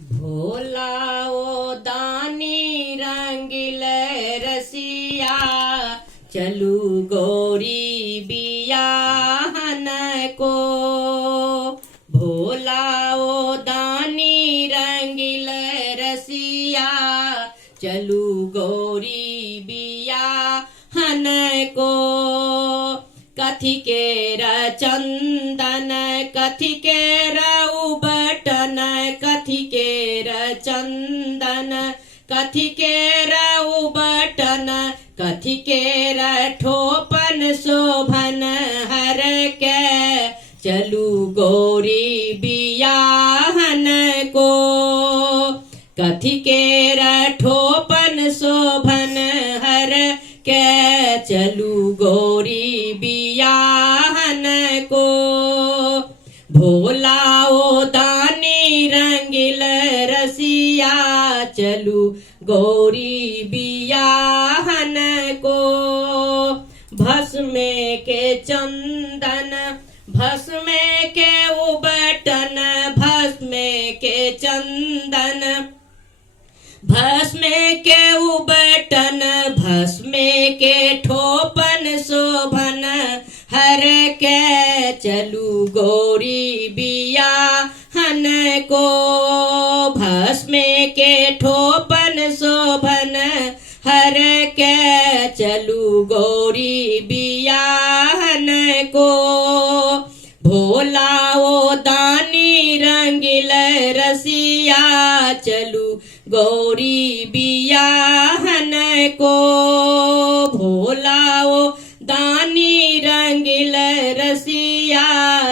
भोला ओ दानी रंगिल रसिया, चलू गौरी बियाहन को। भोला ओ दानी रंगिल रसिया, चलू गौरी बियाहन को। कथी केर चंदन कथी केर उबटन, कथी केर चंदन कथी केर उबटन, कथी केर ठोपन शोभन हर के। चलू गौरी बियाहन को। कथी केर ठोपन शोभन हर के, चलू गौरी बियाहन को। भोला ओ दानी रंगिल रसिया, चलू गौरी बियाहन को। भस्म के चंदन भस्म के उबटन, भस्म के चंदन भस्म के उबटन, भस्म के ठोपन शोभन हर के। चलू गौरी बियाहन को। भस्म के ठोपन शोभन हर के, चलू गौरी बियाहन को। भोला ओ दानी रंगिल रसिया, चलू गौरी बियाहन को। भोला ओ दानी रंगिल रसिया,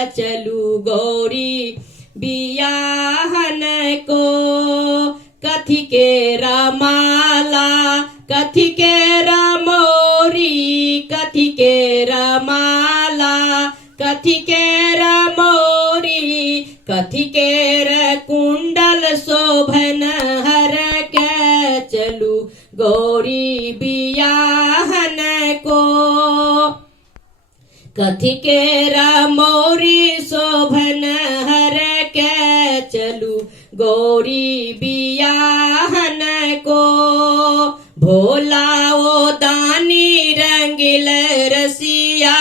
चलू गौरी बियाहन को। कथी केर माला कथी केर मोरी, कथी केर माला कथी केर मोरी, कथी केर कुंडल शोभन हर के। चलू गौरी बियाहन को। कथी केर मोरी शोभन हर के, चलू गौरी बियाहन को। भोला ओ दानी रंगिल रसिया,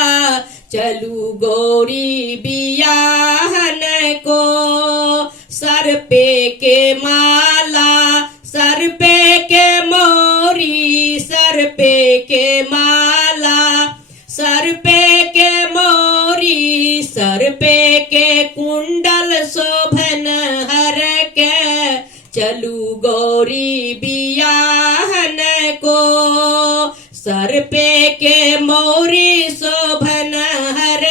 चलू गौरी बियाहन को। सर पे के माला सर पे के मोरी, सर पे के माला सर पे के मोरी, सर पे के कुंडल शोभन हर के। चलू गौरी बियाहन को। सर पे के मोरी शोभन हर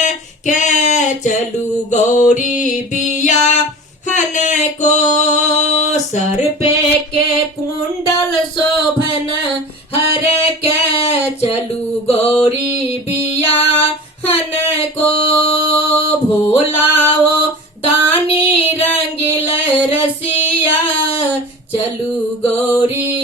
के, चलू गौरी बियाहन को। सर पे के कुंडल शोभन हर के, चलू गौरी बियाहन को। भोला ओ दानी रंगिल रसिया, चलू गौरी